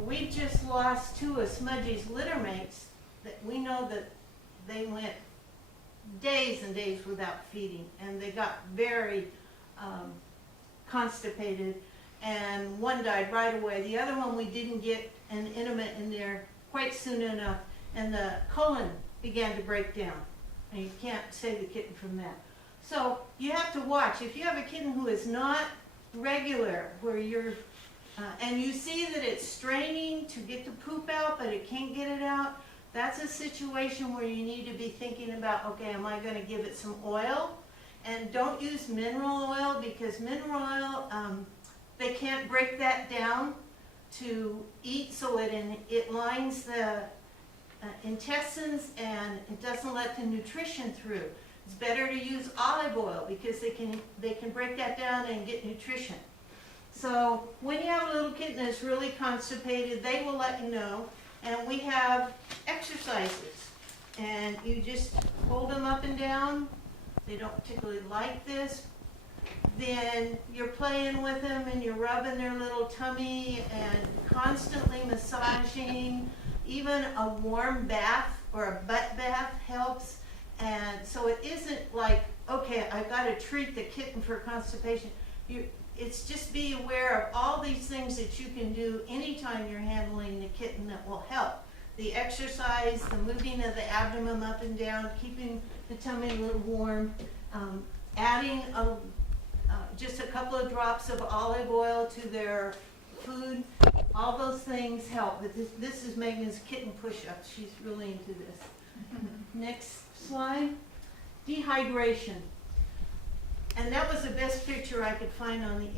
We've just lost 2 of Smudgy's litter mates that we know that they went days and days without feeding, and they got very constipated, and one died right away. The other one, we didn't get an intimate in there quite soon enough, and the colon began to break down, and you can't save the kitten from that. So you have to watch. If you have a kitten who is not regular, where you're and you see that it's straining to get the poop out, but it can't get it out, that's a situation where you need to be thinking about, okay, am I going to give it some oil? And don't use mineral oil, because mineral oil, they can't break that down to eat, so it lines the intestines, and it doesn't let the nutrition through. It's better to use olive oil, because they can break that down and get nutrition. So when you have a little kitten that's really constipated, they will let you know. And we have exercises, and you just hold them up and down. They don't particularly like this. Then you're playing with them, and you're rubbing their little tummy and constantly massaging. Even a warm bath or a butt bath helps. And so it isn't like, okay, I've got to treat the kitten for constipation. It's just be aware of all these things that you can do anytime you're handling the kitten that will help. The exercise, the moving of the abdomen up and down, keeping the tummy a little warm, adding just a couple of drops of olive oil to their food, all those things help. But this is Megan's kitten push-ups. She's really into this. Next slide. Dehydration. And that was the best picture I could find on the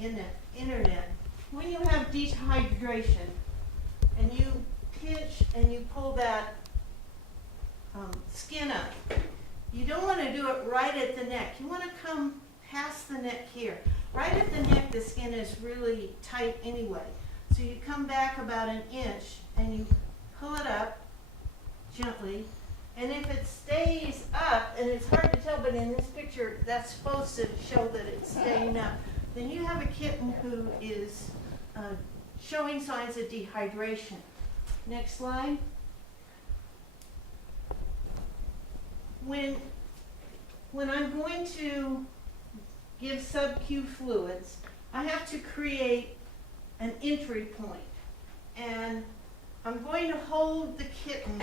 internet. When you have dehydration and you pinch and you pull that skin up, you don't want to do it right at the neck. You want to come past the neck here. Right at the neck, the skin is really tight anyway. So you come back about an inch and you pull it up gently. And if it stays up, and it's hard to tell, but in this picture, that's supposed to show that it's staying up, then you have a kitten who is showing signs of dehydration. Next slide. When I'm going to give sub-Q fluids, I have to create an entry point. And I'm going to hold the kitten,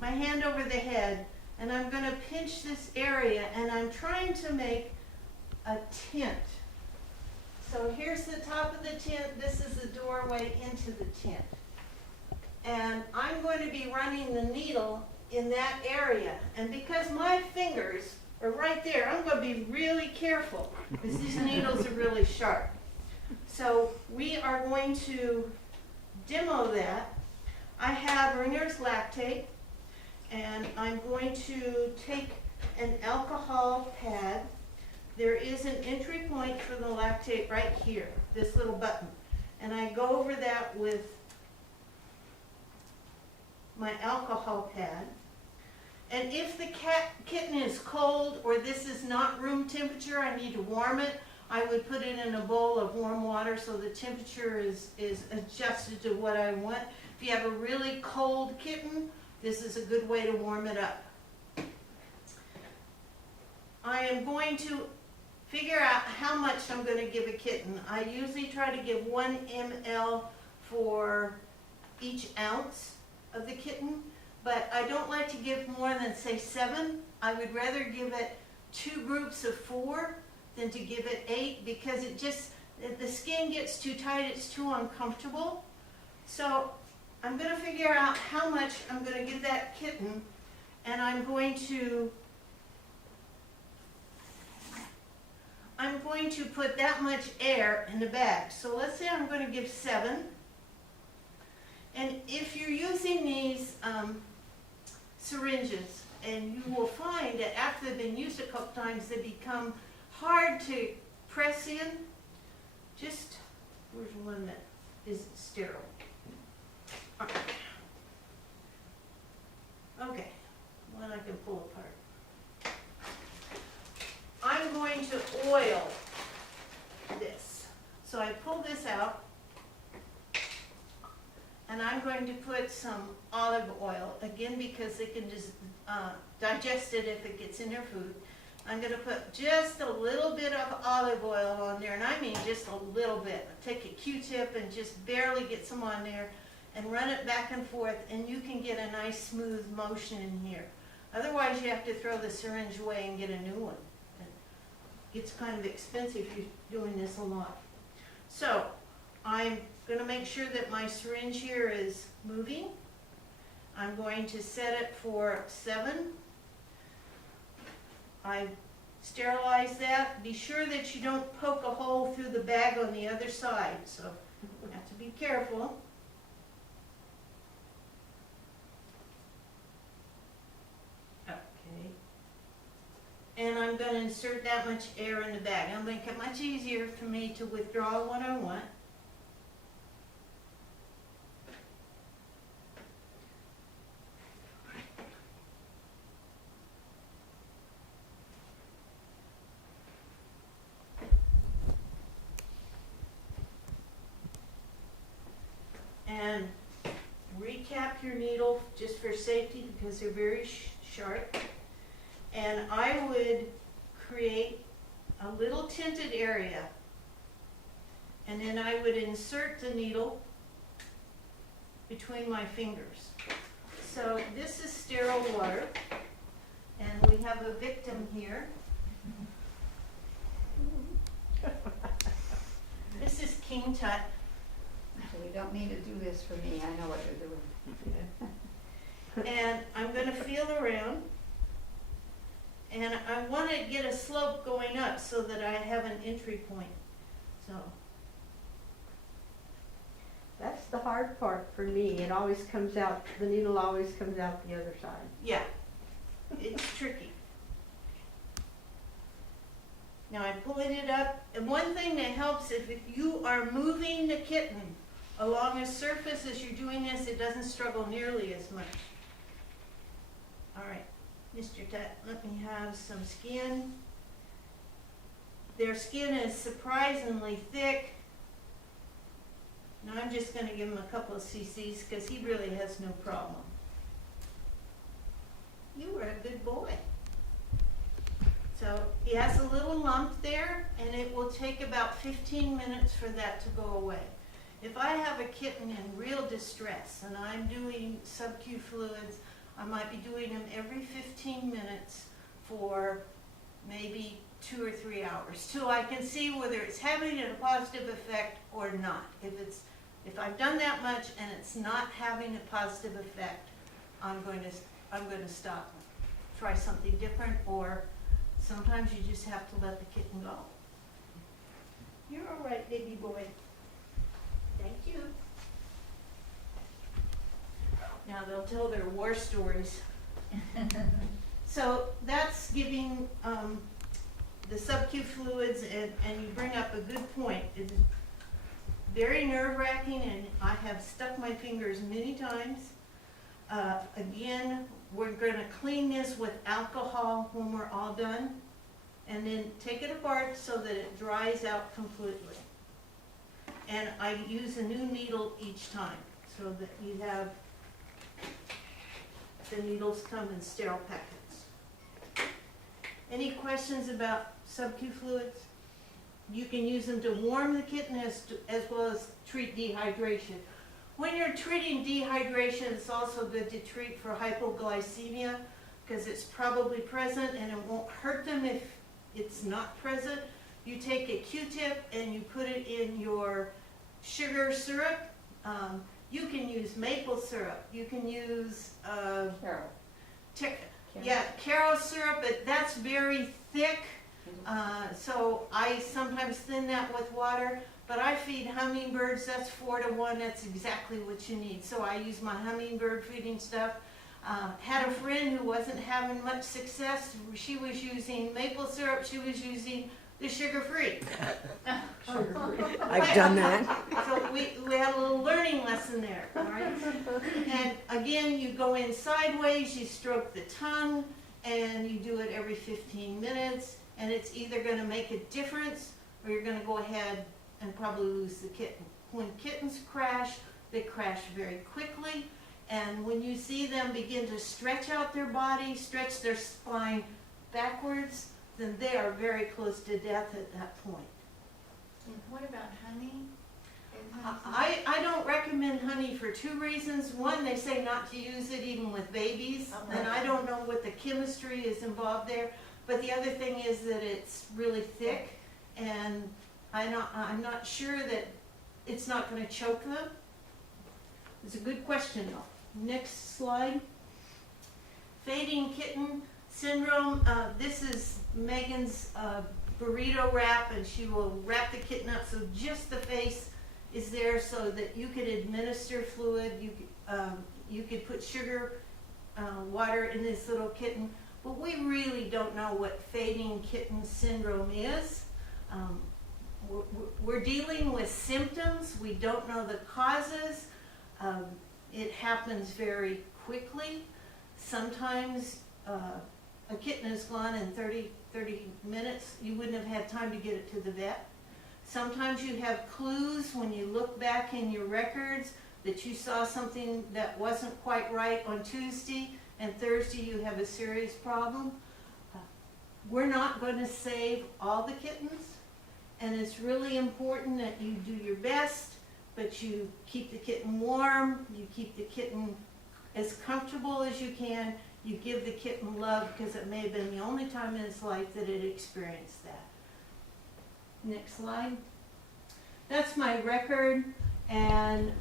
my hand over the head, and I'm going to pinch this area, and I'm trying to make a tent. So here's the top of the tent. This is the doorway into the tent. And I'm going to be running the needle in that area. And because my fingers are right there, I'm going to be really careful because these needles are really sharp. So we are going to demo that. I have Ringer's lactate, and I'm going to take an alcohol pad. There is an entry point for the lactate right here, this little button. And I go over that with my alcohol pad. And if the kitten is cold or this is not room temperature, I need to warm it, I would put it in a bowl of warm water so the temperature is adjusted to what I want. If you have a really cold kitten, this is a good way to warm it up. I am going to figure out how much I'm going to give a kitten. I usually try to give 1 ml for each ounce of the kitten, but I don't like to give more than, say, 7. I would rather give it 2 groups of 4 than to give it 8 because it just, if the skin gets too tight, it's too uncomfortable. So I'm going to figure out how much I'm going to give that kitten, and I'm going to put that much air in the bag. So let's say I'm going to give 7. And if you're using these syringes, and you will find that after they've been used a couple times, they become hard to press in. Just, where's one that is sterile? Okay, one I can pull apart. I'm going to oil this. So I pull this out, and I'm going to put some olive oil, again because they can just digest it if it gets in their food. I'm going to put just a little bit of olive oil on there, and I mean just a little bit. Take a Q-tip and just barely get some on there and run it back and forth, and you can get a nice smooth motion in here. Otherwise, you have to throw the syringe away and get a new one. It's kind of expensive if you're doing this a lot. So I'm going to make sure that my syringe here is moving. I'm going to set it for 7. I sterilize that. Be sure that you don't poke a hole through the bag on the other side, so you have to be careful. Okay. And I'm going to insert that much air in the bag. It'll make it much easier for me to withdraw what I want. And recap your needle just for safety because they're very sharp. And I would create a little tinted area, and then I would insert the needle between my fingers. So this is sterile water, and we have a victim here. This is King Tut. You don't need to do this for me, I know what you're doing. And I'm gonna feel around. And I wanna get a slope going up so that I have an entry point, so. That's the hard part for me. It always comes out, the needle always comes out the other side. Yeah, it's tricky. Now I'm pulling it up, and one thing that helps if you are moving the kitten along a surface as you're doing this, it doesn't struggle nearly as much. All right, Mr. Tut, let me have some skin. Their skin is surprisingly thick. Now I'm just gonna give him a couple of cc's because he really has no problem. You were a good boy. So he has a little lump there, and it will take about 15 minutes for that to go away. If I have a kitten in real distress and I'm doing sub-Q fluids, I might be doing them every 15 minutes for maybe 2 or 3 hours till I can see whether it's having a positive effect or not. If I've done that much and it's not having a positive effect, I'm going to stop. Try something different, or sometimes you just have to let the kitten go. You're all right, baby boy. Thank you. Now they'll tell their war stories. So that's giving the sub-Q fluids, and you bring up a good point. It's very nerve-wracking, and I have stuck my fingers many times. Again, we're going to clean this with alcohol when we're all done, and then take it apart so that it dries out completely. And I use a new needle each time so that you have the needles come in sterile packets. Any questions about sub-Q fluids? You can use them to warm the kitten as well as treat dehydration. When you're treating dehydration, it's also good to treat for hypoglycemia because it's probably present and it won't hurt them if it's not present. You take a Q-tip and you put it in your sugar syrup. You can use maple syrup. You can use Caro syrup, but that's very thick. So I sometimes thin that with water. But I feed hummingbirds, that's 4-to-1, that's exactly what you need. So I use my hummingbird feeding stuff. Had a friend who wasn't having much success. She was using maple syrup, she was using the sugar-free. I've done that. So we had a little learning lesson there, all right? And again, you go in sideways, you stroke the tongue, and you do it every 15 minutes, and it's either gonna make a difference, or you're gonna go ahead and probably lose the kitten. When kittens crash, they crash very quickly, and when you see them begin to stretch out their body, stretch their spine backwards, then they are very close to death at that point. And what about honey? I don't recommend honey for 2 reasons. One, they say not to use it even with babies, and I don't know what the chemistry is involved there. But the other thing is that it's really thick, and I'm not sure that it's not going to choke them. It's a good question though. Next slide. Fading kitten syndrome. This is Megan's burrito wrap, and she will wrap the kitten up so just the face is there so that you could administer fluid. You could put sugar, water in this little kitten. But we really don't know what fading kitten syndrome is. We're dealing with symptoms. We don't know the causes. It happens very quickly. Sometimes a kitten is gone in 30 minutes. You wouldn't have had time to get it to the vet. Sometimes you have clues when you look back in your records that you saw something that wasn't quite right on Tuesday, and Thursday you have a serious problem. We're not going to save all the kittens, and it's really important that you do your best, but you keep the kitten warm, you keep the kitten as comfortable as you can, you give the kitten love because it may have been the only time in its life that it experienced that. Next slide. That's my record, And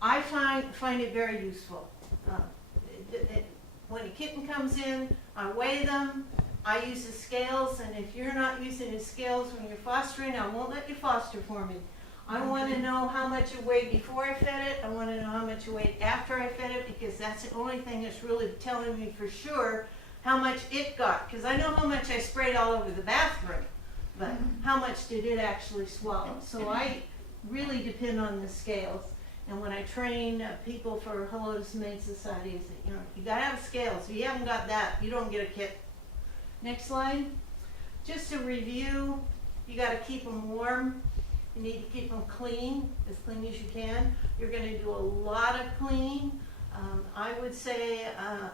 I find it very useful. When a kitten comes in, I weigh them. I use the scales, and if you're not using the scales when you're fostering, I won't let you foster for me. I want to know how much it weighed before I fed it. I want to know how much it weighed after I fed it, because that's the only thing that's really telling me for sure how much it got. Because I know how much I sprayed all over the bathroom, but how much did it actually swallow? So I really depend on the scales. And when I train people for Hello to Humane Society, I say, you gotta have scales. If you haven't got that, you don't get a kitten. Next slide. Just to review, you gotta keep them warm. You need to keep them clean as you can. You're gonna do a lot of cleaning. I would say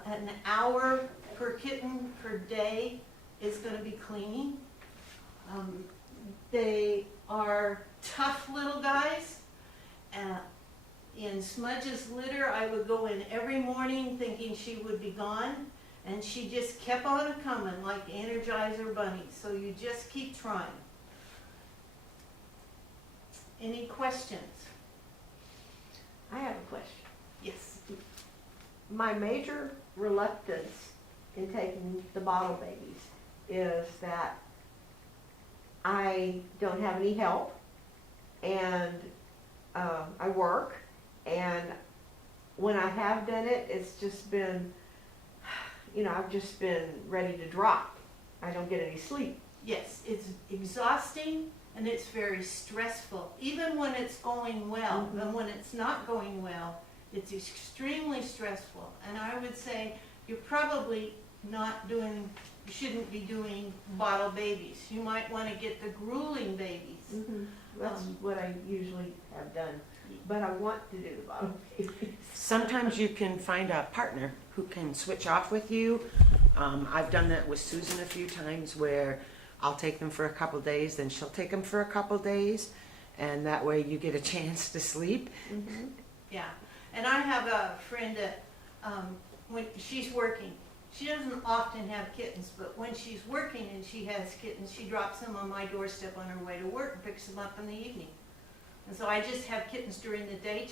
an hour per kitten per day is gonna be cleaning. They are tough little guys. In Smudge's litter, I would go in every morning thinking she would be gone, and she just kept on coming like Energizer bunnies. So you just keep trying. Any questions? I have a question. Yes. My major reluctance in taking the bottle babies is that I don't have any help, and I work, and when I have done it, it's just been, I've just been ready to drop. I don't get any sleep. Yes, it's exhausting and it's very stressful, even when it's going well. Mhm. And when it's not going well, it's extremely stressful. And I would say you're probably you shouldn't be doing bottle babies. You might want to get the grueling babies. That's what I usually have done, but I want to do the bottle babies. Sometimes you can find a partner who can switch off with you. I've done that with Susan a few times, where I'll take them for a couple days, then she'll take them for a couple days, and that way you get a chance to sleep. Yeah, and I have a friend that when she's working, she doesn't often have kittens, but when she's working and she has kittens, she drops them on my doorstep on her way to work and picks them up in the evening. And so I just have kittens during the daytime.